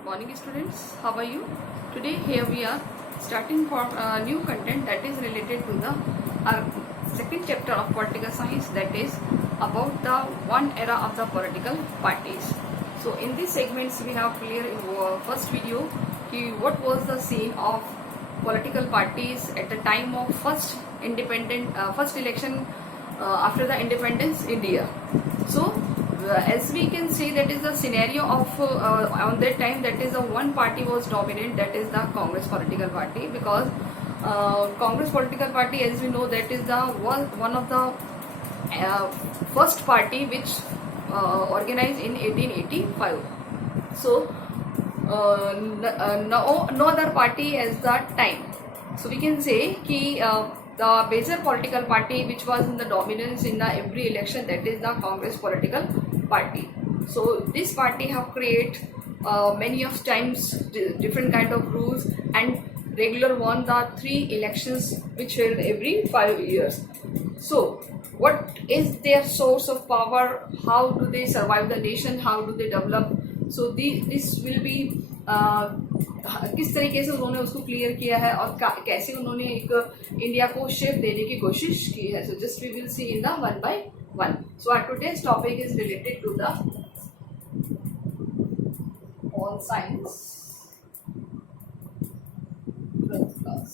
Good morning students, how are you? Today here we are starting for new content that is related to the second chapter of political science, that is about the one era of the political parties. So in these segments we have clear in first video what was the scene of political parties at the time of first election after the independence India. So as we can see, that is the scenario of on that time, that is the one party was dominant, that is the Congress political party, because Congress political party, as we know, that is the one of the first party which organized in 1885. So no other party as that time. So we can say ki the major political party which was in the dominance in the every election, that is the Congress political party. So this party have created many of times different kind of rules and regular won the 3 elections which held every 5 years. So what is their source of power? How do they survive the nation? How do they develop? So this will be किस तरीके से उन्होंने उसको clear किया है और कैसे उन्होंने एक इंडिया को शेप देने की कोशिश की है. So just we will see in the one by one. So our today's topic is related to the all science 12th class.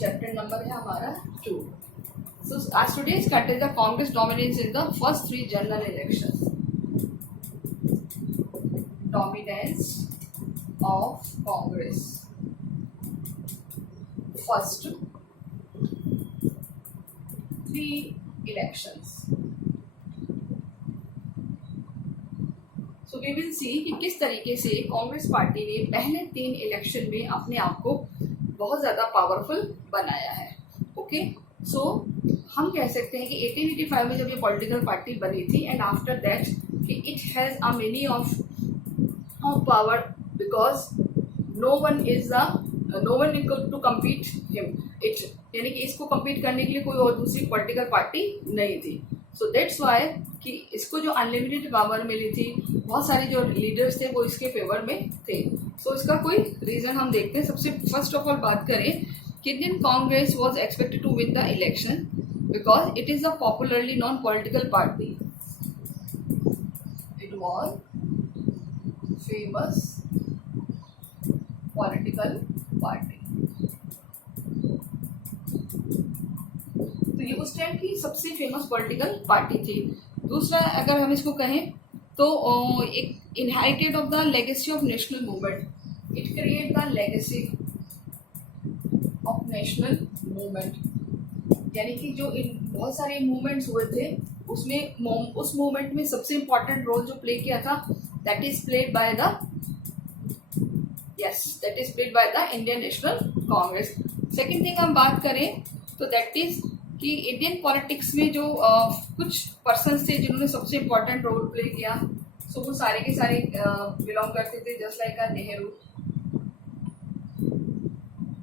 Chapter number है हमारा 2. सो आज today start is the Congress dominance in the first 3 general elections. Dominance of Congress. First 3 elections. So we will see कि किस तरीके से Congress party ने पहले 3 इलेक्शन में अपने आप को बहुत ज़्यादा पावरफुल बनाया है. ओके, सो हम कह सकते हैं कि 1885 में जब ये पॉलिटिकल पार्टी बनी थी, एंड आफ्टर दैट कि it has a many of power because no one equal to compete him. It यानी कि इसको compete करने के लिए कोई और दूसरी political party नहीं थी. So that's why कि इसको जो unlimited power मिली थी, बहुत सारे जो leaders थे वो इसके फेवर में थे. So इसका कोई reason हम देखते हैं. सबसे first of all बात करें कि Indian Congress was expected to win the election because it is a popularly known political party. It was famous political party. तो ये उस टाइम की सबसे फेमस पॉलिटिकल पार्टी थी. दूसरा अगर हम इसको कहें तो एक inherited of the legacy of national movement. It create the legacy of national movement, यानी कि जो बहुत सारे मूवमेंट्स हुए थे उसमें उस मूवमेंट में सबसे इम्पोर्टेंट रोल जो प्ले किया था, that is played by the Indian National Congress. Second thing हम बात करें तो that is कि इंडियन पॉलिटिक्स में जो कुछ पर्सन्स थे जिन्होंने सबसे इम्पोर्टेंट रोल प्ले किया, सो वो सारे के सारे बिलोंग करते थे. Just like Nehru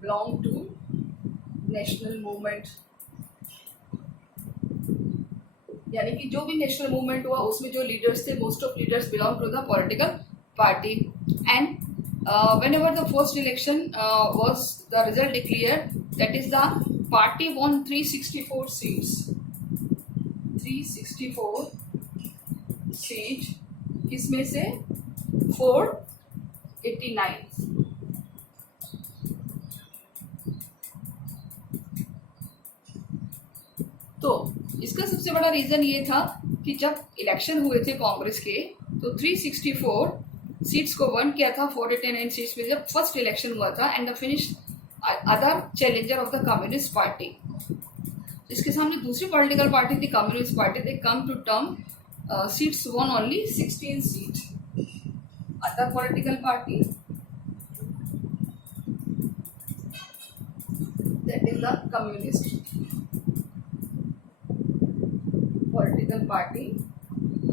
belong to national movement, यानी कि जो भी नेशनल मूवमेंट हुआ उसमें जो लीडर्स थे, most of leaders belong to the political party. And whenever the first election was the result declared, that is the party won 364 seats. 364 seats, किसमें से 489. तो इसका सबसे बड़ा रीजन ये था कि जब इलेक्शन हुए थे कांग्रेस के तो 364 सीट्स को वन किया था 489 सीट्स में जब फर्स्ट इलेक्शन हुआ था, and the finish other challenger of the communist party. इसके सामने दूसरी पॉलिटिकल पार्टी थी communist party. They come to term seats won only 16 seat. Other political party that is the communist political party,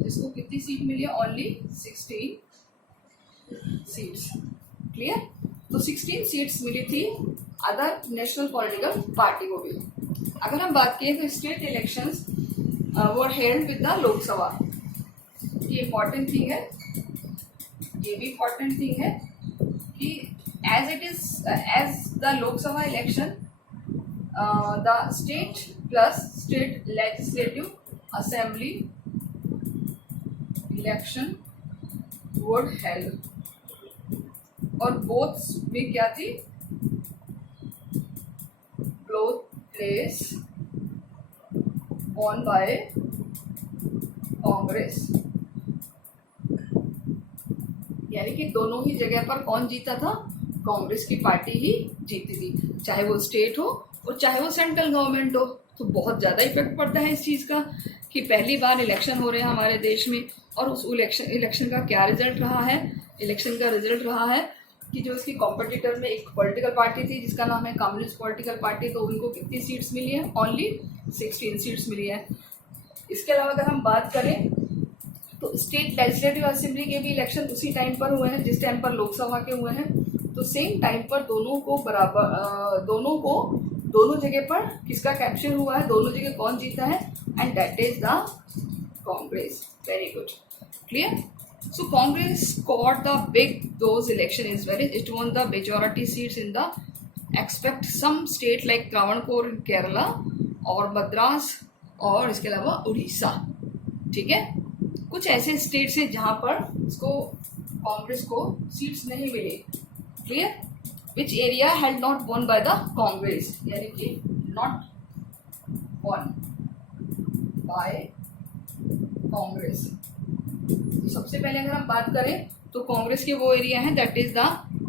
जिसको कितनी seat मिली है? Only 16 seats. Clear? तो 16 seats मिली थी अदर नेशनल पॉलिटिकल पार्टी को भी. अगर हम बात करें तो state elections were held with the Lok Sabha. ये इम्पॉर्टेंट थिंग है, ये भी इम्पॉर्टेंट थिंग है कि as it is as the Lok Sabha election the state plus state legislative assembly election would held, और बोथ में क्या थी, both place won by Congress, यानी कि दोनों ही जगह पर कौन जीता था, कांग्रेस की पार्टी ही जीती थी, चाहे वो स्टेट हो और चाहे वो सेंट्रल गवर्नमेंट हो। तो बहुत ज़्यादा इफेक्ट पड़ता है इस चीज़ का कि पहली बार इलेक्शन हो रहे हैं हमारे देश में, और उस इलेक्शन का क्या रिजल्ट रहा है। इलेक्शन का रिजल्ट रहा है कि जो इसकी कॉम्पिटिटर में एक पॉलिटिकल पार्टी थी जिसका नाम है कम्युनिस्ट पॉलिटिकल पार्टी, तो उनको कितनी सीट्स मिली है, ओनली 16 सीट्स मिली है। इसके अलावा अगर हम बात करें तो स्टेट लेजिस्लेटिव असेंबली के भी इलेक्शन उसी टाइम पर हुए हैं जिस टाइम पर लोकसभा के हुए हैं, तो सेम टाइम पर दोनों को बराबर दोनों जगह पर किसका कैप्चर हुआ है, दोनों जगह कौन जीता है, and that is the Congress. Very good, clear. So Congress scored the big those election is where it won the majority seats in the except some state like Travancore in Kerala और मद्रास और इसके अलावा उड़ीसा। ठीक है, कुछ ऐसे स्टेट्स हैं जहां पर इसको कांग्रेस को सीट्स नहीं मिली। Clear, which area had not won by the Congress, यानी कि नॉट वॉन बाय कांग्रेस। तो सबसे पहले अगर हम बात करें तो कांग्रेस के वो एरिया है दैट इज द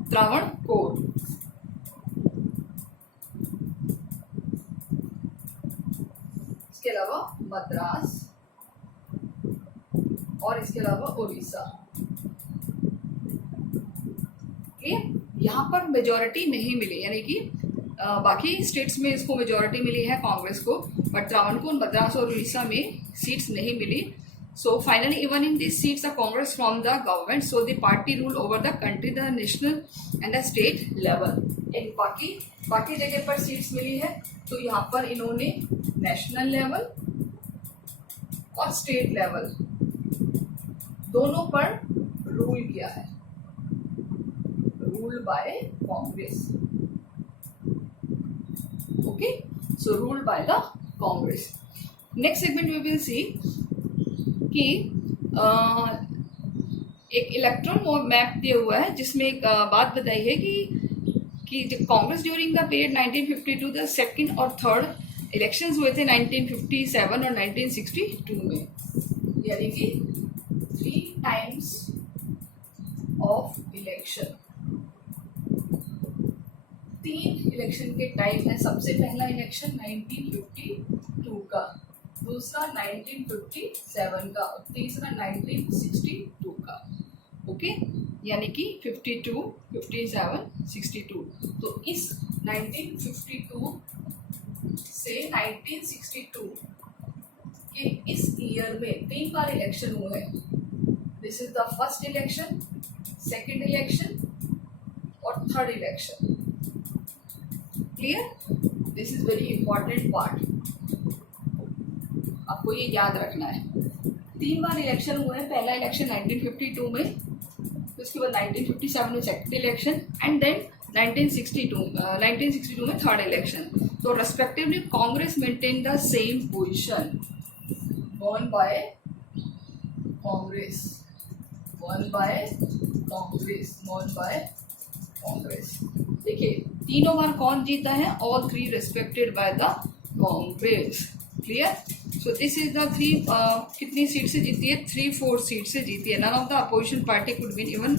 त्रावणकोर, इसके अलावा मद्रास और इसके अलावा उड़ीसा। यहाँ पर मेजॉरिटी नहीं मिली, यानी कि बाकी स्टेट्स में इसको मेजॉरिटी मिली है कांग्रेस को, बट त्रावणकोर, मद्रास और उड़ीसा में सीट्स नहीं मिली। So finally, even in these seats, the Congress formed the government. So the party ruled over the country, the national and the state level. इन बाकी जगह पर सीट्स मिली है, तो यहाँ पर इन्होंने नेशनल लेवल और स्टेट लेवल दोनों पर रूल किया है, rule by Congress. Okay, so rule by the Congress. Next segment we will see कि एक इलेक्ट्रॉन मैप दिया हुआ है जिसमें एक बात बताई है कि जब Congress during the period 1952 the second और थर्ड इलेक्शंस हुए थे 1957 और 1962 में, यानी कि 3 टाइम्स ऑफ इलेक्शन, 3 इलेक्शन के टाइम है। सबसे पहला इलेक्शन 1952 का, दूसरा 1957 का और तीसरा 1962 का। ओके, यानी कि 52, 57, 62। तो इस 1952 से 1962 के इस ईयर में 3 बार इलेक्शन हुए हैं। This is the first election, second election और third election. Clear, this is very important part, आपको ये याद रखना है। 3 बार इलेक्शन हुए हैं, पहला इलेक्शन 1952 में, उसके बाद 1957 में सेकंड इलेक्शन, एंड देन 1962 में थर्ड इलेक्शन। तो respectively Congress maintain the same position, one by Congress, one by Congress, one by Congress. देखिए तीनों बार कौन जीता है, all 3 respected bye the Congress. Clear, so this is the 3 कितनी सीट से जीती है, 3/4 सीट से जीती है। None of the opposition party could win even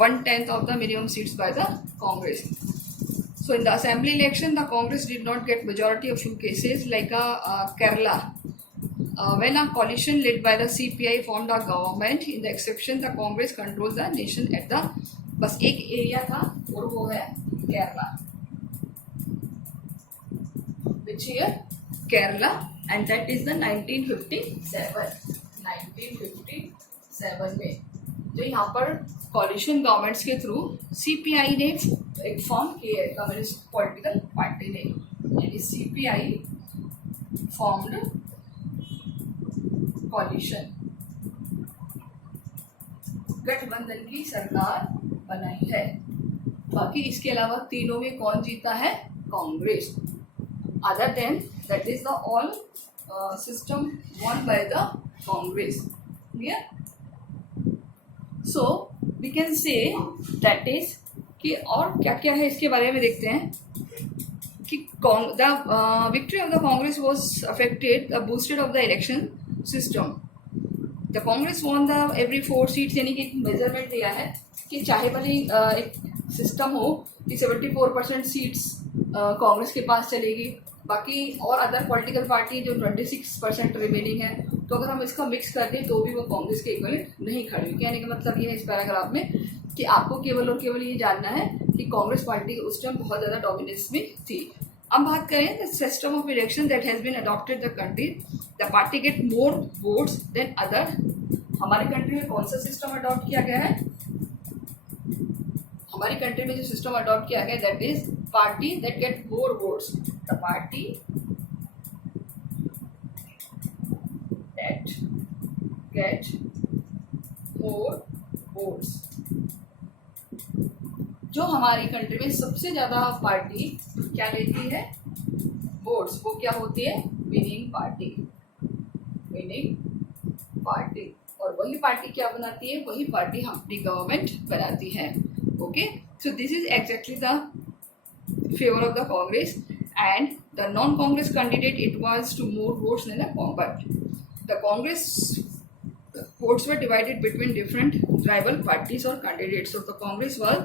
1/10 of the minimum seats by the Congress. So in the assembly election the Congress did not get majority of few cases like Kerala when a coalition led by the CPI formed a government. In the exception the Congress controls the nation at the, बस एक area था और वो है Kerala, which year, Kerala, and that is the 1957 में, जो यहाँ पर कॉलिशन गवर्नमेंट्स के थ्रू सीपीआई ने एक फॉर्म किया है, कम्युनिस्ट पॉलिटिकल पार्टी ने, यानी सीपीआई फॉर्म्ड कॉलिशन गठबंधन की सरकार बनाई है। बाकी इसके अलावा तीनों में कौन जीता है? Congress. Other than that is the all system won by the Congress. Clear? So we can say that is कि और क्या क्या है इसके बारे में देखते हैं कि the victory of the Congress was affected the boosted of the election system. The Congress won the every 4 seats, यानी कि एक मेजरमेंट दिया है कि चाहे भले एक सिस्टम हो कि 74% सीट्स कांग्रेस के पास चलेगी, बाकी और अदर पॉलिटिकल पार्टी जो 26% रिमेनिंग है, तो अगर हम इसका मिक्स कर दें तो भी वो कांग्रेस के इक्वलेंट नहीं खड़ी। कहने का मतलब ये है इस पैराग्राफ में कि आपको केवल और केवल ये जानना है कि कांग्रेस पार्टी उस टाइम बहुत ज़्यादा डोमिनेंस में थी। अब बात करें the system of election that has been adopted the country, the party get more votes than other. हमारी कंट्री में कौन सा सिस्टम अडॉप्ट किया गया है? हमारी कंट्री में जो सिस्टम अडॉप्ट किया गया that is party that get more votes, the party that get more votes. जो हमारी कंट्री में सबसे ज्यादा पार्टी क्या लेती है? वोट्स, वो क्या होती है? Winning party. Winning party. और वही पार्टी क्या बनाती है? वही पार्टी अपनी गवर्नमेंट बनाती है। Okay, so this is exactly the favour of the Congress and the non Congress candidate it was two more votes than but the Congress votes were divided between different rival parties or candidates. So the Congress was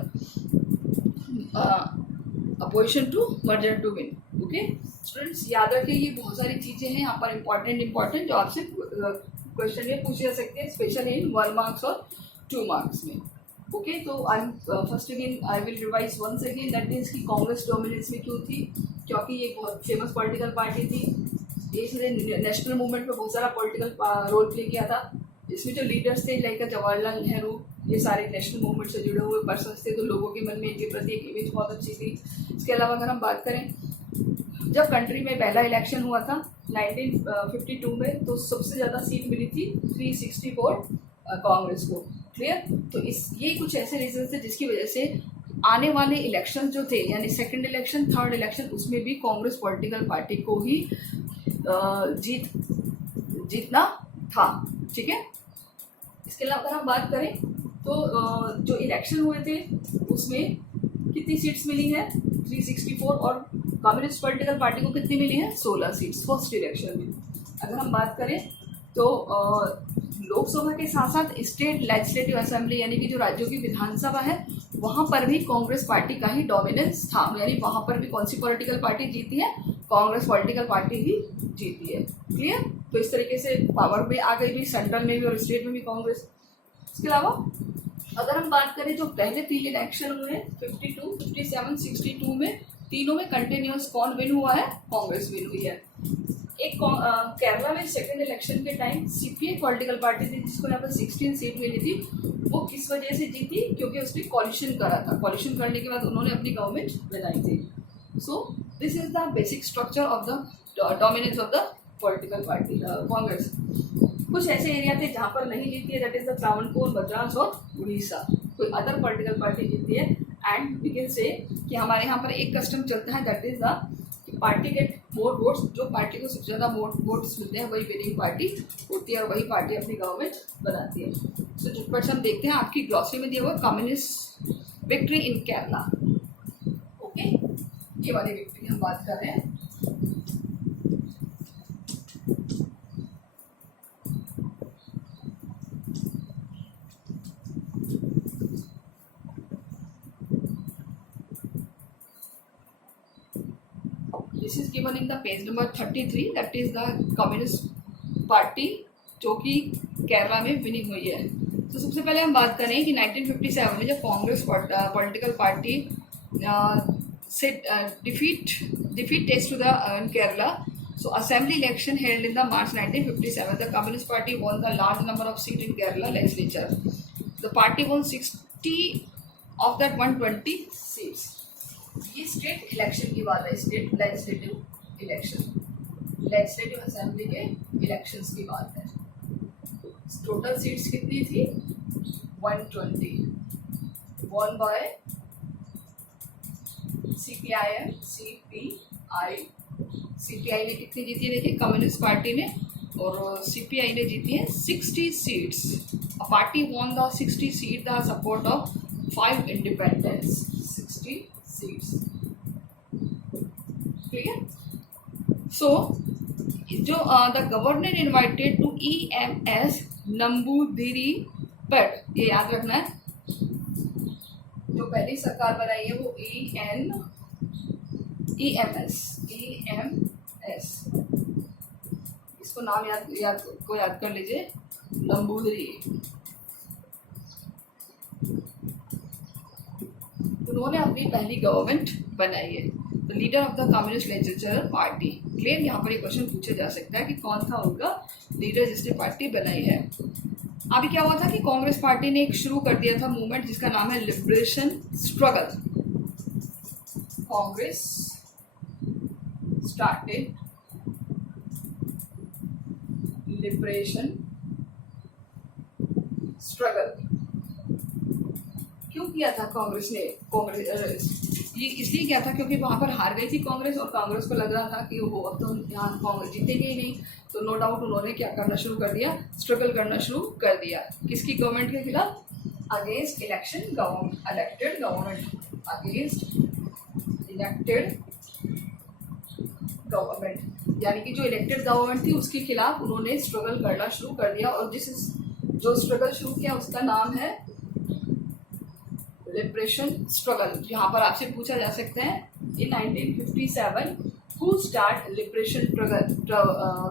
opposition to merger to win. Okay, students याद रखिए ये बहुत सारी चीजें हैं यहाँ पर important जो आपसे क्वेश्चन में पूछे जा सकते हैं, स्पेशली इन 1 मार्क्स और 2 मार्क्स में। ओके, तो I first again I will revise once again that means कि कांग्रेस डोमिनेंस में क्यों थी? क्योंकि ये बहुत फेमस पॉलिटिकल पार्टी थी, इसने नेशनल मूवमेंट में बहुत सारा पॉलिटिकल रोल प्ले किया था। इसमें जो लीडर्स थे लाइक जवाहरलाल नेहरू, ये सारे नेशनल मूवमेंट से जुड़े हुए पर्सन थे, तो लोगों के मन में इनके प्रति एक इमेज बहुत अच्छी थी। इसके अलावा अगर हम बात करें, जब कंट्री में पहला इलेक्शन हुआ था 1952 में, तो सबसे ज़्यादा सीट मिली थी 364 कांग्रेस को। क्लियर? तो ये कुछ ऐसे रीजन थे जिसकी वजह से आने वाले इलेक्शन जो थे, यानी सेकंड इलेक्शन, थर्ड इलेक्शन, उसमें भी कांग्रेस पॉलिटिकल पार्टी को ही जीतना था। ठीक है, इसके अलावा अगर हम बात करें तो जो इलेक्शन हुए थे उसमें कितनी सीट्स मिली है? 364, और कम्युनिस्ट पॉलिटिकल पार्टी को कितनी मिली है? 16 सीट्स फर्स्ट इलेक्शन में। अगर हम बात करें तो लोकसभा के साथ साथ स्टेट लेजिस्लेटिव असेंबली, यानी कि जो राज्यों की विधानसभा है, वहां पर भी कांग्रेस पार्टी का ही डोमिनेंस था। यानी वहां पर भी कौन सी पॉलिटिकल पार्टी जीती है? कांग्रेस पॉलिटिकल पार्टी ही जीती है। क्लियर? तो इस तरीके से पावर में आ गई भी, सेंट्रल में भी और स्टेट में भी कांग्रेस। इसके अलावा अगर हम बात करें जो पहले 3 इलेक्शन हुए हैं 52, 57, 62 में, तीनों में कंटिन्यूस कौन विन हुआ है? कांग्रेस विन हुई है। एक केरला में सेकंड इलेक्शन के टाइम सीपीआई पॉलिटिकल पार्टी थी जिसको यहाँ पर 16 सीट मिली थी। वो किस वजह से जीती? क्योंकि उसने कॉलिशन करा था। कॉलिशन करने के बाद उन्होंने अपनी गवर्नमेंट बनाई थी। सो this is the basic structure of the dominance of the political party Congress. कुछ ऐसे एरिया थे जहाँ पर नहीं जीती है, that is the Travancore, Madras और उड़ीसा। कोई अदर पॉलिटिकल पार्टी जीती है। एंड वी कैन से कि हमारे यहाँ पर एक कस्टम चलता है, that is the party get more votes. जो पार्टी को सबसे ज़्यादा वोट्स मिलते हैं वही विनिंग पार्टी होती है और वही पार्टी अपनी गवर्नमेंट बनाती है। सो जो क्वेश्चन देखते हैं आपकी ग्लॉसरी में दिया हुआ, communist victory in Kerala. Okay, ये वाली विक्ट्री हम बात कर रहे हैं। This is given in the page number 33, that is the communist party जो कि केरला में विनिंग हुई है। तो सबसे पहले हम बात करें कि 1957 में जब कांग्रेस पॉलिटिकल पार्टी से defeat test to the Kerala, so assembly election held in the March 1957, the Communist Party won the large number of seats in Kerala legislature. The party won 60 of that 120 seats. ये state election की बात है, state legislative election, legislative assembly के elections की बात है। Total seats कितनी थी? 120 won by CPI ने कितनी जीती है देखिए कम्युनिस्ट पार्टी ने, और CPI ने जीती है 60 seats. A party won the 60 seat the support of 5 independents. 60 seats. ठीक है. सो जो the governor invited to EMS Namboodiripad, ये याद रखना है. जो पहली सरकार बनाई है वो EMS. इसको नाम याद कर लीजिए, नंबूदिरी. उन्होंने अपनी पहली गवर्नमेंट बनाई है. The leader of the communist legislature party. Clear. यहाँ पर एक क्वेश्चन पूछा जा सकता है कि कौन था उनका लीडर जिसने पार्टी बनाई है. अभी क्या हुआ था कि कांग्रेस पार्टी ने एक शुरू कर दिया था मूवमेंट जिसका नाम है liberation struggle. Congress started liberation struggle. क्यों किया था कांग्रेस ने? ये इसलिए किया था क्योंकि वहां पर हार गई थी कांग्रेस, और कांग्रेस को लग रहा था कि वो अब तो यहाँ कांग्रेस जीतेगी ही नहीं. तो नो डाउट उन्होंने क्या करना शुरू कर दिया, स्ट्रगल करना शुरू कर दिया. किसकी गवर्नमेंट के खिलाफ? Against elected government. Against elected government, यानी कि जो इलेक्टेड गवर्नमेंट थी उसके खिलाफ उन्होंने स्ट्रगल करना शुरू कर दिया. और जो स्ट्रगल शुरू किया उसका नाम है लिबरेशन स्ट्रगल. यहाँ पर आपसे पूछा जा सकता है in 1957 who start liberation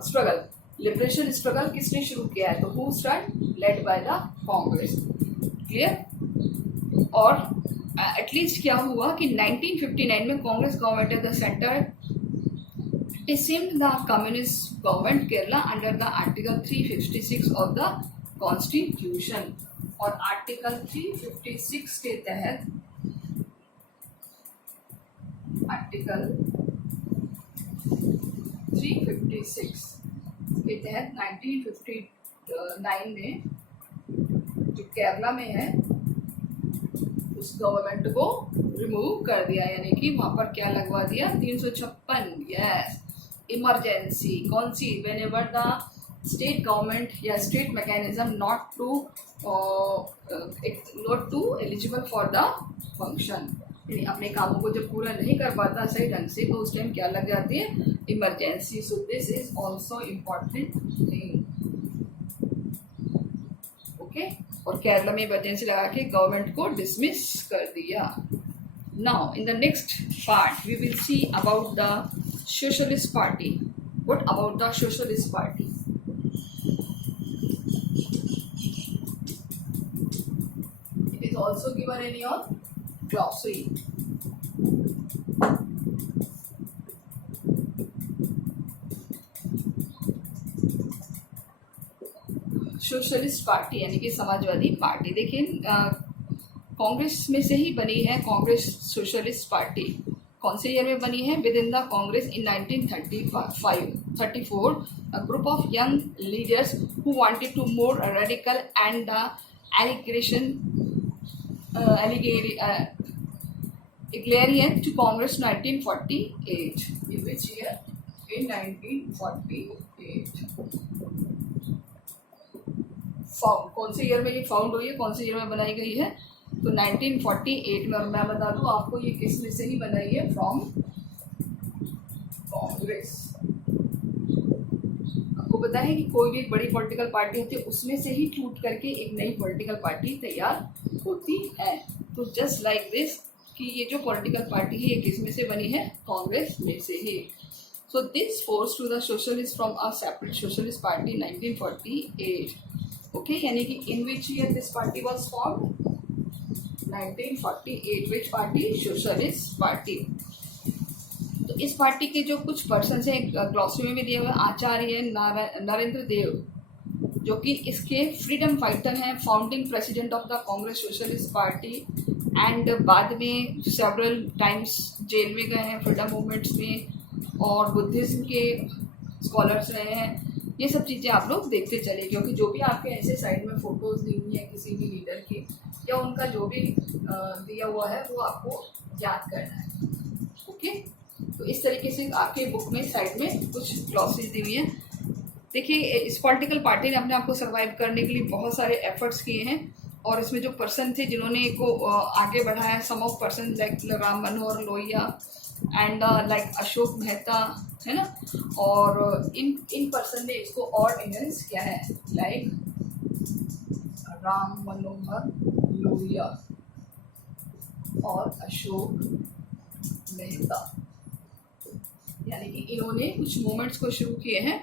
struggle. Liberation struggle किसने शुरू किया है? तो who start? Led by the Congress. Clear. और एटलीस्ट क्या हुआ कि 1959 में Congress government of the centre dismissed the communist government Kerala under the article 356 of the constitution. और आर्टिकल 356 के तहत आर्टिकल 356 के तहत 1959 में जो केरला में है उस गवर्नमेंट को रिमूव कर दिया. यानी कि वहां पर क्या लगवा दिया? 356. यस. इमरजेंसी. कौन सी? Whenever the state government या state mechanism not to eligible for the function. अपने कामों को जब पूरा नहीं कर पाता सही ढंग से तो उस टाइम क्या लग जाती है? Emergency. So this is also important thing. Okay. और केरला में इमरजेंसी लगा के गवर्नमेंट को डिसमिस कर दिया. Now in the next part we will see about the socialist party. What about the socialist party? Also given in your glossary. Socialist party यानी कि Samajwadi party. देखिए कांग्रेस में से ही बनी है कांग्रेस सोशलिस्ट पार्टी. कौन से ईयर में बनी है? With in the Congress in 1934 a group of young leaders who wanted to more radical and the agrarian to Congress 1948. In which year? In 1948. Found. कौन से ईयर में ये फाउंड हुई है? कौन से ईयर में बनाई गई है? तो 1948 में. और मैं बता दूं आपको ये किस में से ही बनाई है? फ्रॉम कांग्रेस. आपको पता है कि कोई भी एक बड़ी पॉलिटिकल पार्टी होती है उसमें से ही टूट करके एक नई पॉलिटिकल पार्टी तैयार होती है. तो जस्ट लाइक दिस कि ये जो पॉलिटिकल पार्टी है ये किस में से बनी है? कांग्रेस में से ही. So this force to the socialist from a separate socialist party 1948. Okay. यानी कि in which year this party was formed? 1948. Which party? Socialist party. तो इस पार्टी के जो कुछ पर्सन है ग्लॉसरी में भी दिए हुए आचार्य नरेंद्र देव जो कि इसके फ्रीडम फाइटर हैं, founding president of the Congress socialist party and बाद में सेवरल टाइम्स जेल में गए हैं फ्रीडम मूवमेंट्स में, और बुद्धिज्म के स्कॉलर्स रहे हैं. ये सब चीज़ें आप लोग देखते चले, क्योंकि जो भी आपके ऐसे साइड में फोटोज दी हुई है किसी भी लीडर की या उनका जो भी दिया हुआ है वो आपको याद करना है। ओके, तो इस तरीके से आपके बुक में साइड में कुछ क्लॉसेज दी हुई हैं। देखिए, इस पॉलिटिकल पार्टी ने अपने आप को सर्वाइव करने के लिए बहुत सारे एफर्ट्स किए हैं, और इसमें जो पर्सन थे जिन्होंने इसको आगे बढ़ाया, some of person like Ram Manohar Lohia and like Ashok Mehta, है ना, और इन पर्सन ने इसको और इन्हेंस किया है, लाइक राम मनोहर लोहिया और अशोक मेहता, यानी कि इन्होंने कुछ मूवमेंट्स को शुरू किए हैं।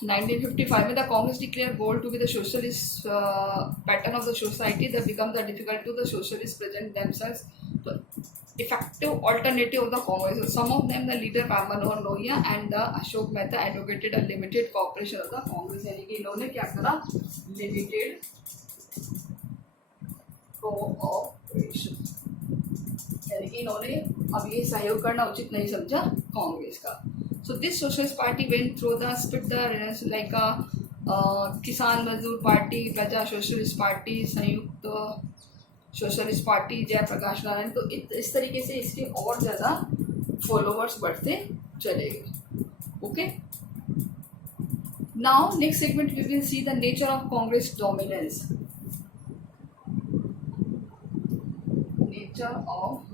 1955 में the Congress declare goal to be the socialist pattern of the society that become the difficult to the socialist present themselves, तो effective alternative of the Congress. Some of them, the leader Ram Manohar Lohia and the Ashok Mehta, advocated a limited cooperation of the Congress. यानी कि इन्होंने क्या करा, limited cooperation, यानी कि इन्होंने अब ये सहयोग करना उचित नहीं समझा कांग्रेस का। So this socialist party went through the split the like a किसान मजदूर पार्टी, प्रजा सोशलिस्ट पार्टी, संयुक्त सोशलिस्ट पार्टी, जयप्रकाश नारायण, तो इस तरीके से इसके और ज़्यादा फॉलोअर्स बढ़ते चले गए। Okay, now next segment we will see the nature of Congress dominance. Nature of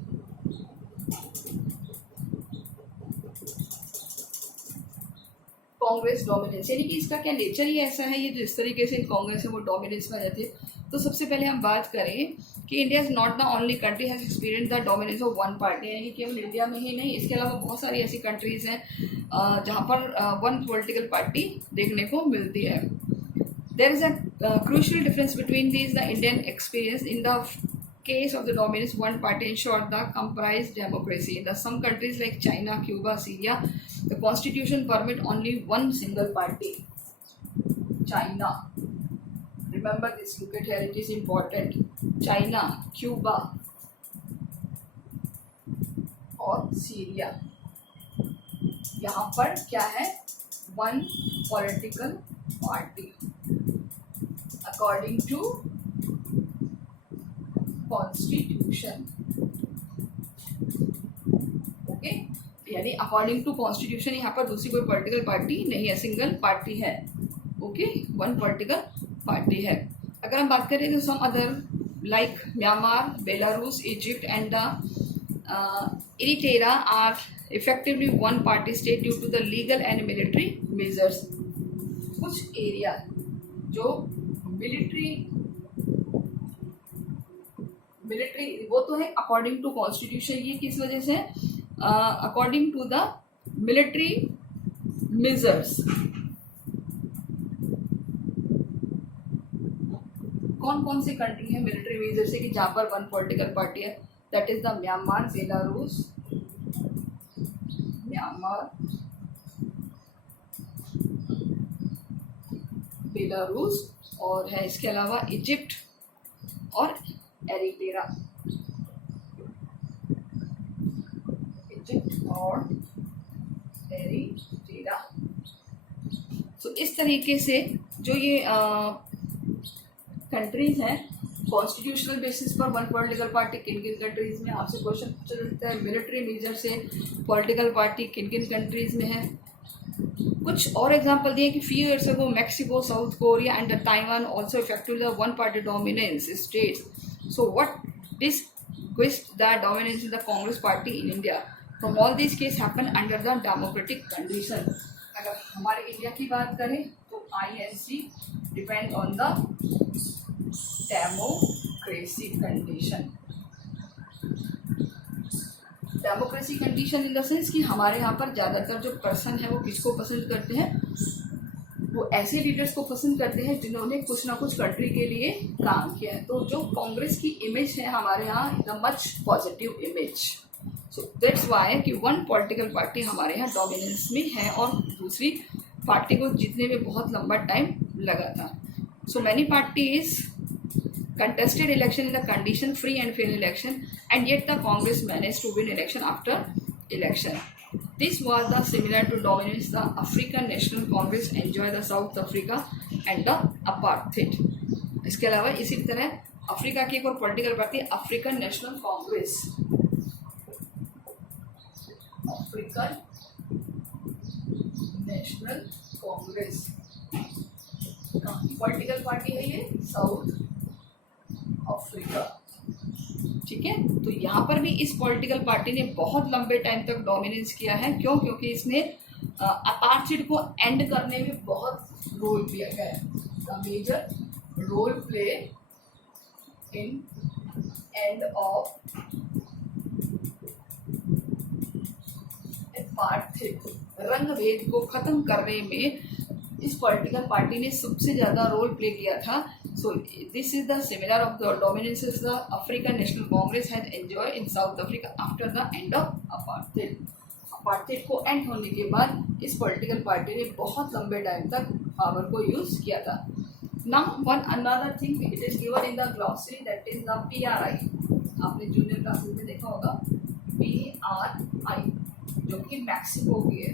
Congress dominance, यानी कि इसका क्या नेचर ही ऐसा है, ये जिस तरीके से कांग्रेस है वो डोमिनेंस में रहती है। तो सबसे पहले हम बात करें कि India is not the only country has experience the dominance of one party, यानी कि केवल इंडिया में ही नहीं, इसके अलावा बहुत सारी ऐसी कंट्रीज़ हैं जहाँ पर वन पॉलिटिकल पार्टी देखने को मिलती है। There is a crucial difference between these the Indian experience in the case of the dominance one party ensured the comprised democracy. In the some countries like China, Cuba, Syria, the constitution permit only one single party. China, remember this, look at here, it is important. China, Cuba और Syria, यहाँ पर क्या है, one political party according to constitution. Okay, यानी according to constitution यहाँ पर दूसरी कोई पॉलिटिकल पार्टी नहीं है, सिंगल पार्टी है। ओके, वन पॉलिटिकल पार्टी है। अगर हम बात करें तो some other like Myanmar, Belarus, Egypt and the Eritrea are effectively one party state due to the legal and military measures. कुछ एरिया जो मिलिट्री वो तो है अकॉर्डिंग टू कॉन्स्टिट्यूशन, ये किस वजह से, according to the military measures. कौन कौन सी कंट्री है मिलिट्री मेजर से कि जहाँ पर वन पॉलिटिकल पार्टी है, that is the Myanmar, Belarus और है इसके अलावा इजिप्ट और एरिटेरा, इजिप्ट और एरिटेरा। तो इस तरीके से जो ये कंट्रीज हैं, कॉन्स्टिट्यूशनल बेसिस पर वन पॉलिटिकल पार्टी किन किन कंट्रीज में, आपसे क्वेश्चन पूछा जाता है मिलिट्री मेजर से पॉलिटिकल पार्टी किन किन कंट्रीज में है। कुछ और एग्जांपल दिए कि few years ago Mexico, south Korea and Taiwan also effectively one party dominance states. So what disguised the dominance of the Congress party in India? From all these cases happen under the democratic condition. अगर हमारे India की बात करें तो INC depend on the democracy condition. Democracy condition in the sense कि हमारे यहाँ पर ज़्यादातर जो पर्सन है वो किसको पसंद करते हैं, वो ऐसे लीडर्स को पसंद करते हैं जिन्होंने कुछ ना कुछ कंट्री के लिए काम किया है। तो जो कांग्रेस की इमेज है हमारे यहाँ, the much positive image. So that's why कि वन पॉलिटिकल पार्टी हमारे यहाँ डोमिनेंस में है और दूसरी पार्टी को जीतने में बहुत लंबा टाइम लगा था। So many parties contested election in the condition free and fair election, and yet the Congress managed to win election after election. This was the similar to dominance the African National Congress enjoy the South Africa and the apartheid. इसके अलावा इसी तरह Africa की एक और political party African National Congress, African National Congress political party है ये south Africa. ठीक है, तो यहाँ पर भी इस पॉलिटिकल पार्टी ने बहुत लंबे टाइम तक डोमिनेंस किया है। क्यों? क्योंकि इसने अपार्टheid को एंड करने में बहुत रोल प्ले किया है। The major role play in end of apartheid, रंग भेद को खत्म करने में इस पॉलिटिकल पार्टी ने सबसे ज़्यादा रोल प्ले किया था। So this is the similar of the dominance the African National Congress has enjoy in South Africa after the end of apartheid. Apartheid को एंड होने के बाद इस पॉलिटिकल पार्टी ने बहुत लंबे टाइम तक पावर को यूज किया था। Now one another thing it is given in the glossary that is the PRI। आपने जूनियर क्लासेस में देखा होगा PRI, जो कि मैक्सिको की है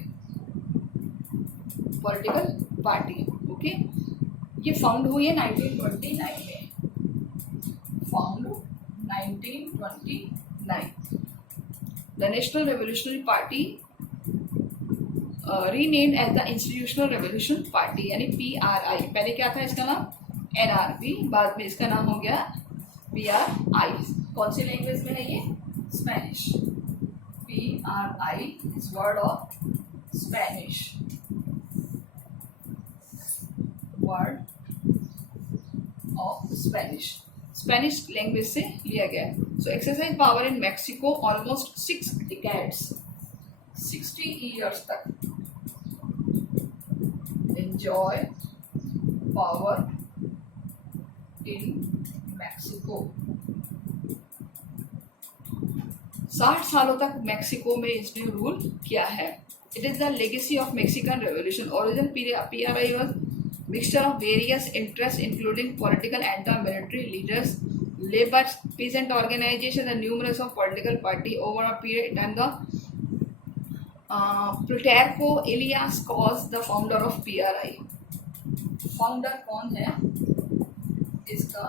पॉलिटिकल पार्टी। ओके, ये फाउंड हुई है 1929 में, found 1929। The national revolutionary party renamed as the institutional revolution party यानी PRI। पहले क्या था इसका नाम? NRP, बाद में इसका नाम हो गया PRI। कौन सी लैंग्वेज में है ये? Spanish. PRI is word of Spanish, word of Spanish language से लिया गया है। So exercise power in Mexico almost 6 decades, 60 years तक एंजॉय पावर इन मैक्सिको। 60 सालों तक मैक्सिको में इसने रूल किया है। It is the legacy of Mexican revolution. Original PRI was mixture of various interests including political and the military leaders, labor, peasant organizations and numerous of political party over a period and the Plutarco Elias was the founder of PRI। Founder कौन है इसका?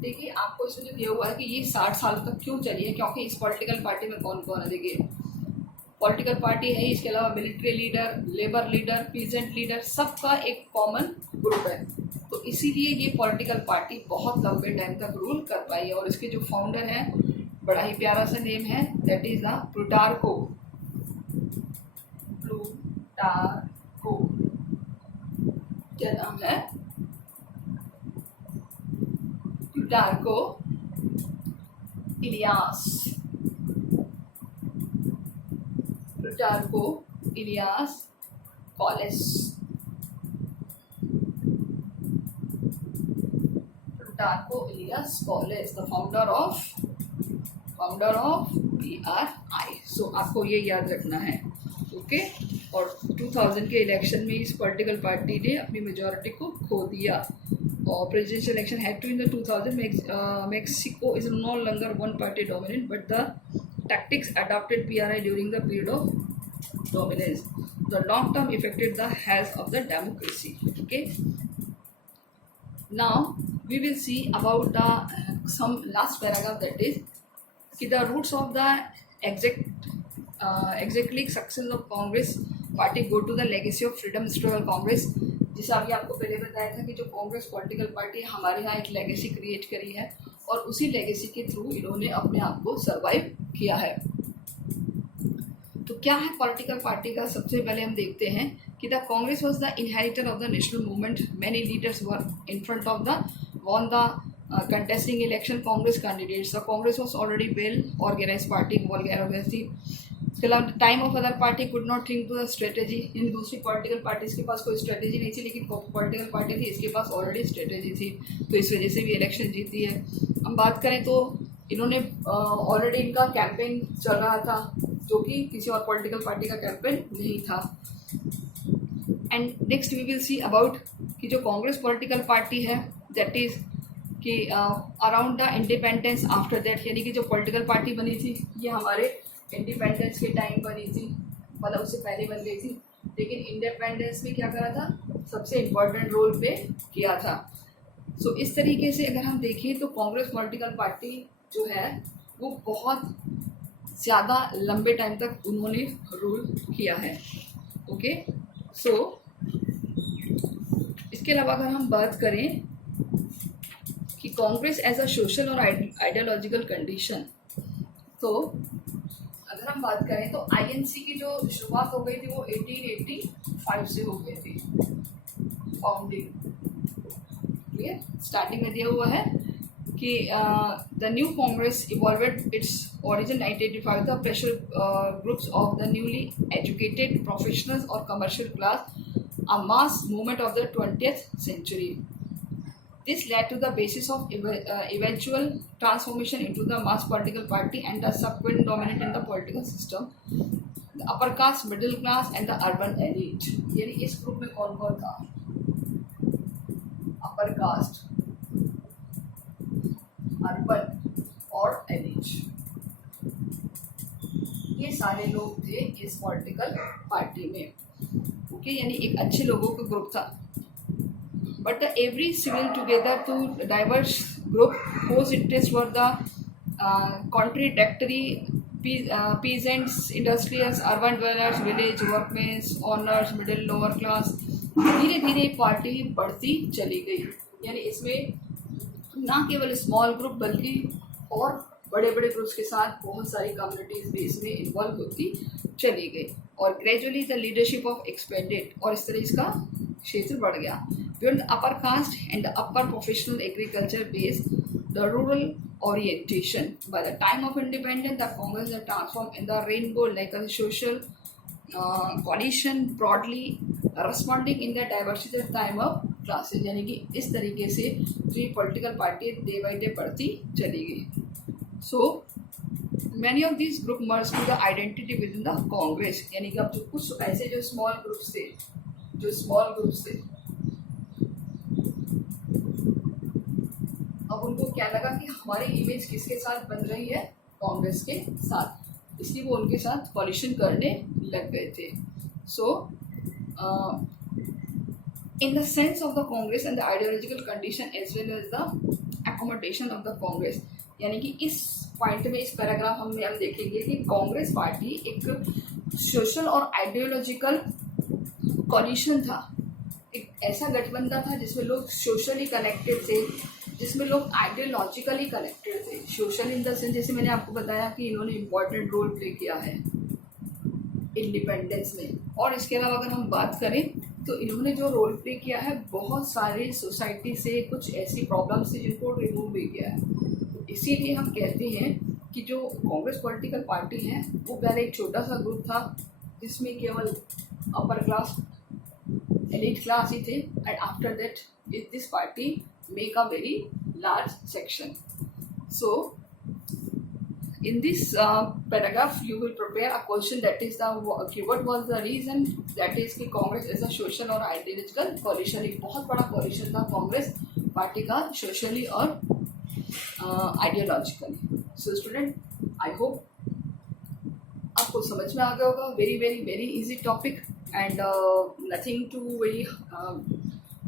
देखिए, आपको इसमें जो दिया हुआ है कि ये 60 साल तक क्यों चली है, क्योंकि इस पॉलिटिकल पार्टी में कौन कौन है। देखिए, पॉलिटिकल पार्टी है, इसके अलावा military leader, labour leader, peasant leader, सबका एक कॉमन ग्रुप है। तो इसीलिए ये पॉलिटिकल पार्टी बहुत लंबे टाइम तक रूल कर पाई है। और इसके जो फाउंडर हैं, बड़ा ही प्यारा सा नेम है, that is the Plutarco. Plutarco क्या नाम है? Plutarco Elias. Plutarco Elias Calles. Plutarco Elias Calles, the founder of PRI। So आपको ये याद रखना है। ओके, और 2000 के इलेक्शन में इस पॉलिटिकल पार्टी ने अपनी मेजॉरिटी को खो दिया। और presidential election had to in the 2000 Mexico is no longer one party dominant but the tactics adopted PRI during the period of dominance the long term affected the health of the democracy। Okay, now we will see about the some last paragraph, that is कि the roots of the exactly success of Congress party go to the legacy of freedom struggle Congress। जिसे अभी आपको पहले बताया था कि जो Congress political party हमारे यहाँ एक लेगेसी क्रिएट करी है और उसी लेगेसी के थ्रू इन्होंने अपने आप को सरवाइव किया है। तो क्या है पॉलिटिकल पार्टी का? सबसे पहले हम देखते हैं कि the Congress was the inheritor of the national movement, many leaders were in front of the won the contesting election Congress candidates। The Congress was already well organized party, well organized थी। इसके अलावा time of other party could not think to the strategy. इन दूसरी political parties के पास कोई strategy नहीं थी, लेकिन पॉलिटिकल पार्टी थी इसके पास ऑलरेडी स्ट्रेटेजी थी, तो इस वजह से भी इलेक्शन जीती है। हम बात करें तो इन्होंने ऑलरेडी इनका कैंपेन चल रहा था, जो कि किसी और पॉलिटिकल पार्टी का कैंपेन नहीं था। And next we will see about कि जो कांग्रेस पॉलिटिकल पार्टी है दैट इज कि around the independence after that, यानी कि जो पॉलिटिकल पार्टी बनी थी ये हमारे इंडिपेंडेंस के टाइम बनी थी, मतलब उससे पहले बन गई थी, लेकिन इंडिपेंडेंस में क्या करा था, सबसे इम्पोर्टेंट रोल प्ले किया था। सो इस तरीके से अगर हम देखें तो कांग्रेस पॉलिटिकल पार्टी जो है वो बहुत ज़्यादा लंबे टाइम तक उन्होंने रूल किया है। ओके, सो इसके अलावा अगर हम बात करें कि कांग्रेस एज अ सोशल और आइडियोलॉजिकल कंडीशन, तो अगर हम बात करें तो आईएनसी की जो शुरुआत हो गई थी वो 1885 से हो गई थी, फाउंडिंग। क्लियर, स्टार्टिंग में दिया हुआ है कि the new Congress evolved its origin 1985 the pressure groups of the newly educated professionals or commercial class, a mass movement of the 20th century. This led to the basis of eventual transformation into the mass political party and the subsequent dominant in the political system, the upper caste, middle class and the urban elite. यानी इस group में कौन कौन था, upper caste, urban और elite, ये सारे लोग थे इस पॉलिटिकल पार्टी में। ओके, यानी एक अच्छे लोगों का ग्रुप था। But the every civil together to diverse group whose interests were the contradictory peasants, industrials, urban dwellers, village workmen, owners, middle lower class, धीरे धीरे पार्टी बढ़ती चली गई। यानी इसमें ना केवल स्मॉल ग्रुप बल्कि और बड़े बड़े ग्रुप्स के साथ बहुत सारी कम्युनिटीज भी इसमें इन्वॉल्व होती चली गई और gradually the leadership of expanded, और इस तरह इसका क्षेत्र बढ़ गया। Beyond the upper caste and the upper professional agriculture base the rural orientation. By the time of independence, the Congress had transformed in the rainbow like a social coalition broadly responding in the diversity of time of classes. यानी कि इस तरीके से जो ये political party day by day बढ़ती चली गई। So many of this group merge to the identity within the Congress, यानी कि अब जो कुछ ऐसे जो स्मॉल ग्रुप्स थे अब उनको क्या लगा कि हमारी इमेज किसके साथ बन रही है, कांग्रेस के साथ, इसलिए वो उनके साथ कॉलिशन करने लग गए थे। So in the sense of the Congress and the ideological condition as well as the accommodation of the Congress, यानी कि इस पॉइंट में इस पैराग्राफ हम देखेंगे कि कांग्रेस पार्टी एक सोशल और आइडियोलॉजिकल कॉलिशन था, एक ऐसा गठबंधन था जिसमें लोग सोशली कनेक्टेड थे, जिसमें लोग आइडियोलॉजिकली कनेक्टेड थे। सोशल इन द सेंस, जैसे मैंने आपको बताया कि इन्होंने इम्पोर्टेंट रोल प्ले किया है इंडिपेंडेंस में। और इसके अलावा अगर हम बात करें तो इन्होंने जो रोल प्ले किया है, बहुत सारे सोसाइटी से कुछ ऐसी प्रॉब्लम्स थी जिनको रिमूव भी किया है। इसीलिए हम कहते हैं कि जो कांग्रेस पॉलिटिकल पार्टी है वो पहले एक छोटा सा ग्रुप था जिसमें केवल अपर क्लास, एलिट क्लास ही थे, and after that this party make a very large section. So in this paragraph you will prepare a question that is the what was the reason that is कि Congress as a social और ideological coalition, एक बहुत बड़ा coalition था Congress party का socially और ideologically. So student, I hope आपको समझ में आ गया होगा। Very very very easy topic and nothing to very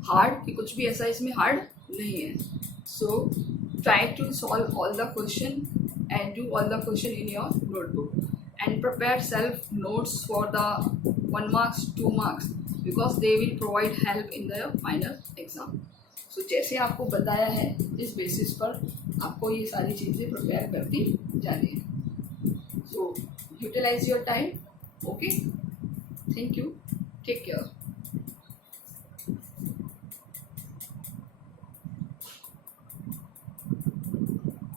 hard, कि कुछ भी ऐसा इसमें हार्ड नहीं है। So try to solve all the question and do all the question in your notebook and prepare self notes for the 1 marks 2 marks because they will provide help in the final exam. So जैसे आपको बताया है इस basis पर आपको ये सारी चीज़ें प्रिपेयर करती जानी है। So utilise your time. Okay, thank you, take care.